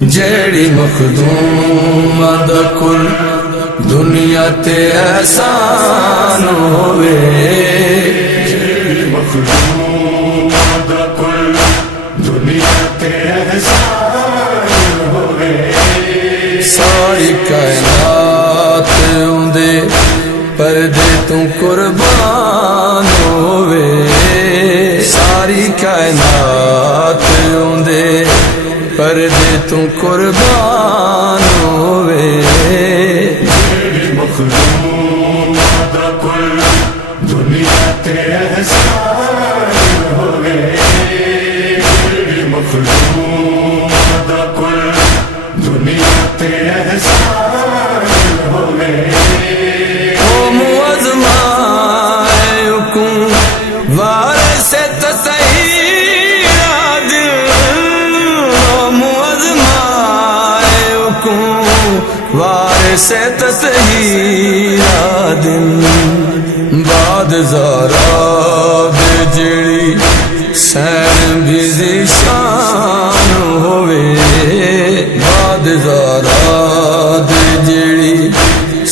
جیڑی مخدوم دا کل دنیا تے احسان ہووے، جیڑی مخدوم دا کل دنیا تے احسان ہووے، ساری کائنات اندے پردے تو قربان ہووے، ساری کائنات اندے پردے تو قربان ہووے، جیڑی مخدوم دا کل دنیا تے احسان ہووے، جیڑی مخدوم دا کل دنیا تے احسان ہووے، او معظم حکم وارث وارث تطہیرا دن بعد زارا دے جیڑی سین بھی ذیشان ہووے، بعد زارا دے جیڑی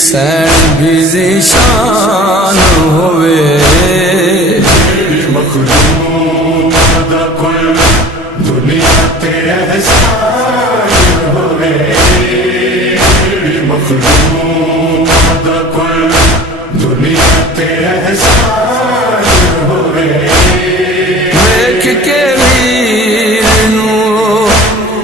سین بھی ذیشان ہووے، جیڑی مخدوم دا کل دنیا تے احسان ہووے، مخدوم دا کل دنیا تے احسان ہووے، ویکھ کے ویر نو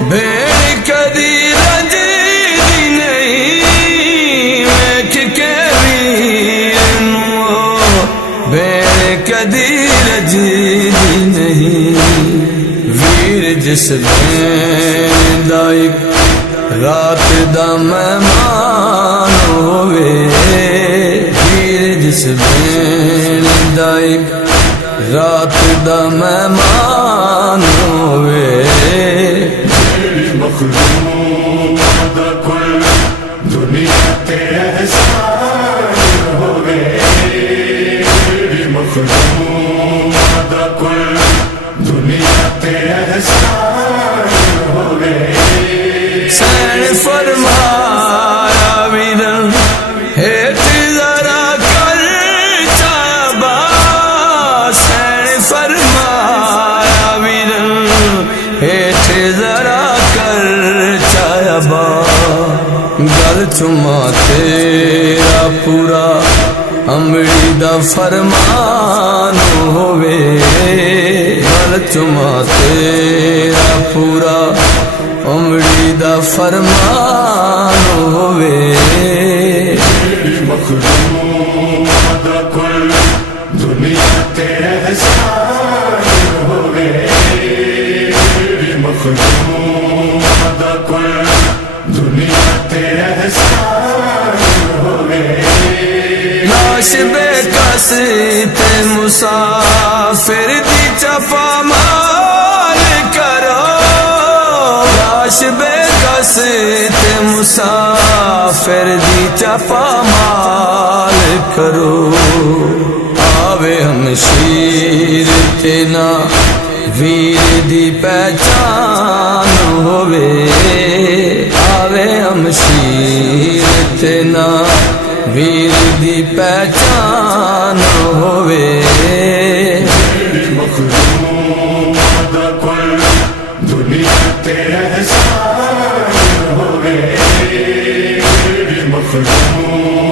بھیڑ کدی رجدی نہیں، ویکھ کے ویر نو بھیڑ کدی رجدی نہیں، ویر جس بین دا ایک رات دا مہمان ہووے، ویر جس بین دا ایک رات دا مہمان ہووے، جیڑی مخدوم دا کل دنیا تے احسان ہووے، جیڑی مخدوم دا کل دنیا تے احسان ہووے، سین فرمایا ویرن ہیٹ ذرا کر چابا، سین فرمایا ویرن ہیٹ ذرا کر چابا، گل چما تیرا پورا امڑی دا فرمان ہووے، گل چما تیرا پورا امڑی دا فرمان ہووے، جیڑی مخدوم دا کل دنیا تے احسان ہووے، جیڑی مخدوم دا کل دنیا تے احسان ہووے، لاش بے کس تے مسافر دی چپا مال کرو، لاش بے کس تے مسافر دی چپا مال کرو، آوے ہمشیر تے نا ویر دی پہچان ہووے، آوے ہمشیر تے نا ویر دی پہچان ہووے، جیڑی مخدوم دا کل دنیا تے احسان ہووے، جیڑی مخدوم